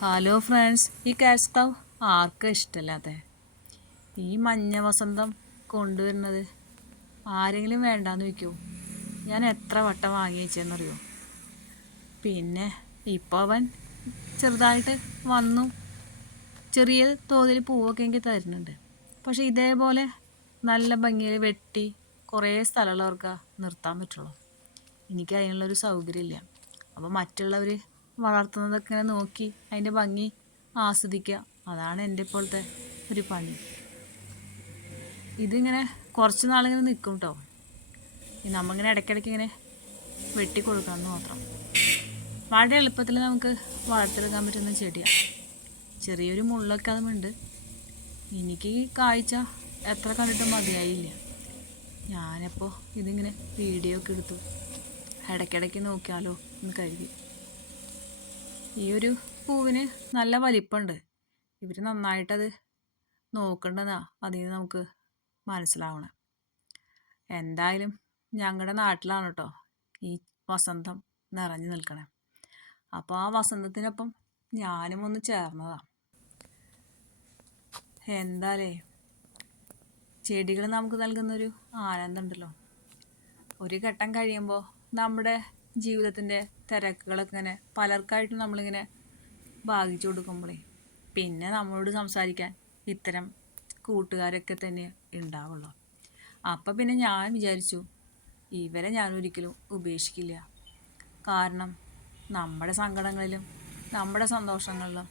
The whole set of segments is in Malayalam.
ഹലോ ഫ്രണ്ട്സ്, ഈ കാറ്റ്സ് ക്ലൗ ആർക്കും ഇഷ്ടമല്ലാതെ ഈ മഞ്ഞ വസന്തം കൊണ്ടുവരുന്നത് ആരെങ്കിലും വേണ്ടാന്ന് വയ്ക്കുമോ? ഞാൻ എത്ര വട്ടം വാങ്ങി വെച്ചെന്നറിയോ? പിന്നെ ഇപ്പോൾ അവൻ ചെറുതായിട്ട് വന്നു, ചെറിയ തോതിൽ പൂവൊക്കെ എനിക്ക് തരുന്നുണ്ട്. പക്ഷെ ഇതേപോലെ നല്ല ഭംഗിയിൽ വെട്ടി കുറേ സ്ഥലമുള്ളവർക്ക് നിർത്താൻ പറ്റുള്ളൂ. എനിക്ക് അതിനുള്ളൊരു സൗകര്യമില്ല. അപ്പോൾ മറ്റുള്ളവർ വളർത്തുന്നതൊക്കെ ഇങ്ങനെ നോക്കി അതിൻ്റെ ഭംഗി ആസ്വദിക്കുക, അതാണ് എൻ്റെ ഇപ്പോഴത്തെ ഒരു പണി. ഇതിങ്ങനെ കുറച്ച് നാളിങ്ങനെ നിൽക്കും കേട്ടോ. നമ്മളിങ്ങനെ ഇടയ്ക്കിടയ്ക്ക് ഇങ്ങനെ വെട്ടി കൊടുക്കാമെന്ന് മാത്രം. വളരെ എളുപ്പത്തിൽ നമുക്ക് വളർത്തിയെടുക്കാൻ പറ്റുന്ന ചെടിയാണ്. ചെറിയൊരു മുള്ളൊക്കെ അതുമുണ്ട്. എനിക്ക് ഈ കാഴ്ച എത്ര കണ്ടിട്ടും മതിയായില്ല. ഞാനപ്പോൾ ഇതിങ്ങനെ വീഡിയോ ഒക്കെ എടുത്തു ഇടയ്ക്കിടയ്ക്ക് നോക്കിയാലോ എന്ന് കരുതി. ഈ ഒരു പൂവിന് നല്ല വലിപ്പമുണ്ട്. ഇവർ നന്നായിട്ടത് നോക്കണ്ടെന്നാ അതിൽ നിന്ന് നമുക്ക് മനസ്സിലാവണം. എന്തായാലും ഞങ്ങളുടെ നാട്ടിലാണ് കേട്ടോ ഈ വസന്തം നിറഞ്ഞു നിൽക്കണേ. അപ്പോൾ ആ വസന്തത്തിനൊപ്പം ഞാനും ഒന്ന് ചേർന്നതാ. എന്താലേ, ചെടികൾ നമുക്ക് നൽകുന്നൊരു ആനന്ദമുണ്ടല്ലോ. ഒരു ഘട്ടം കഴിയുമ്പോൾ നമ്മുടെ ജീവിതത്തിൻ്റെ തിരക്കുകളൊക്കെ ഇങ്ങനെ പലർക്കായിട്ടും നമ്മളിങ്ങനെ ഭാഗിച്ചു കൊടുക്കുമ്പോഴേ പിന്നെ നമ്മളോട് സംസാരിക്കാൻ ഇത്തരം കൂട്ടുകാരൊക്കെ തന്നെ ഉണ്ടാവുള്ളൂ. അപ്പം പിന്നെ ഞാൻ വിചാരിച്ചു, ഇവരെ ഞാൻ ഒരിക്കലും ഉപേക്ഷിക്കില്ല. കാരണം നമ്മുടെ സങ്കടങ്ങളിലും നമ്മുടെ സന്തോഷങ്ങളിലും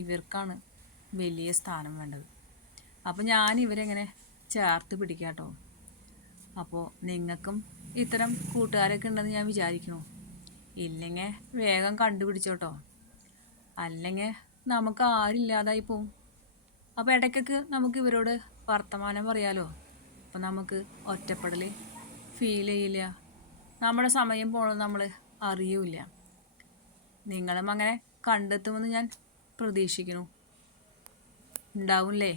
ഇവർക്കാണ് വലിയ സ്ഥാനം വേണ്ടത്. അപ്പോൾ ഞാൻ ഇവരെങ്ങനെ ചേർത്ത് പിടിക്കാം കേട്ടോ. അപ്പോൾ നിങ്ങൾക്കും ഇത്തരം കൂട്ടുകാരൊക്കെ ഉണ്ടെന്ന് ഞാൻ വിചാരിക്കുന്നു. ഇല്ലെങ്കിൽ വേഗം കണ്ടുപിടിച്ചോട്ടോ, അല്ലെങ്കിൽ നമുക്ക് ആരില്ലാതായി പോവും. അപ്പോൾ ഇടയ്ക്കൊക്കെ നമുക്ക് ഇവരോട് വർത്തമാനം പറയാലോ. അപ്പോൾ നമുക്ക് ഒറ്റപ്പെടൽ ഫീൽ ചെയ്യില്ല, നമ്മുടെ സമയം പോണത് നമ്മൾ അറിയൂല. നിങ്ങളും അങ്ങനെ കണ്ടെത്തുമെന്ന് ഞാൻ പ്രതീക്ഷിക്കുന്നു. ഉണ്ടാവില്ലേ?